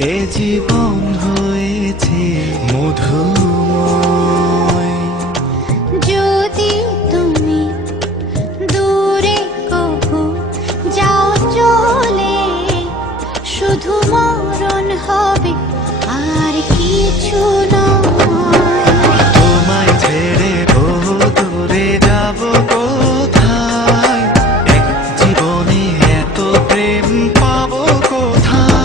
এ জীবন হয়েছে মধুময়। যদি তুমি দূরে কবু যাও চলে, শুধু মরণ হবে আর কিছু নয়। তোমায় ছেড়ে বহু দূরে যাব কোথায়, এক জীবনে এত প্রেম পাবো কোথায়।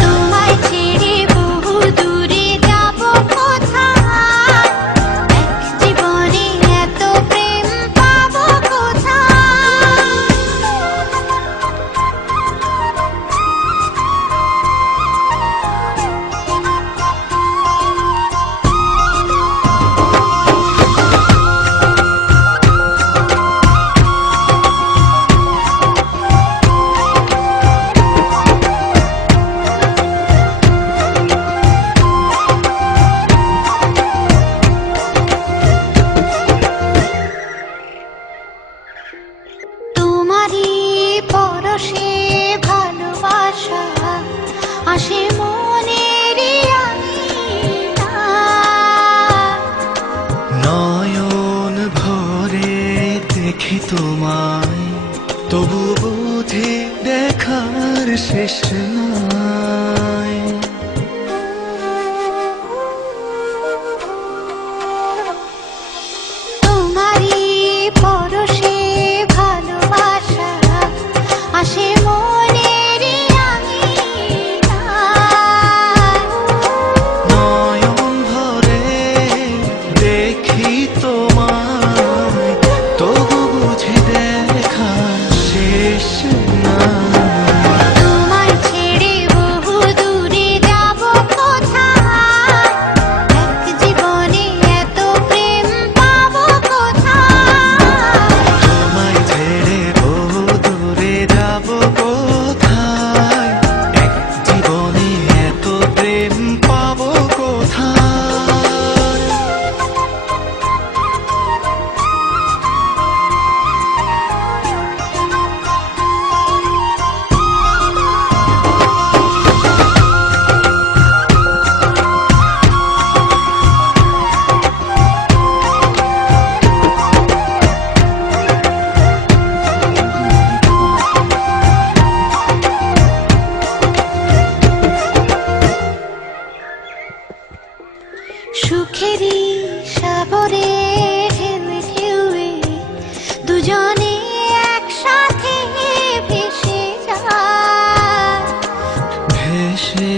তোমায় ছেড়ে বহু দূরে যাব কোথায়, এক জীবনে এত প্রেম পাবো কোথায়। তোমারই পরশে ভালোবাসা আসে মনের নয়ন ভরে দেখি তোমায়, তবু বুঝি দেখার শেষ নাই। তোমারই পরশে ভালোবাসা আসে মনের নয়ন ভরে দেখি তোমায়, তবু বুঝি দেখার শেষ নাই। তোমায় ছেড়ে বহু দূরে যাব কোথায়, এক জীবনে এত প্রেম পাবো কোথায়। তোমায় ছেড়ে বহু দূরে যাব কোথায়, এক জীবনে এত প্রেম পাবো কোথায়। সুখেরই সাগরে ঢেউে ঢেউে দুজনে একসাথে ভেসে যায়। ভেসে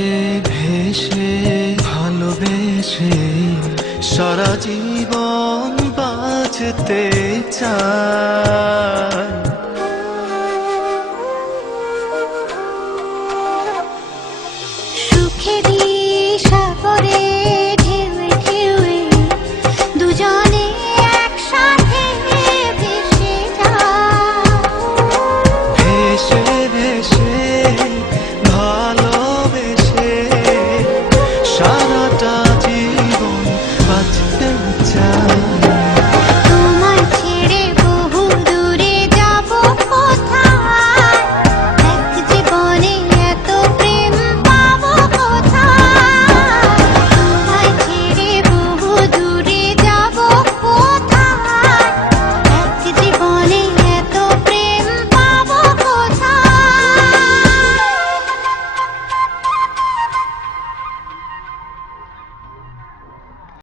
ভেসে ভালোবেসে সারা জীবন বাঁচতে চাই। সুখেরই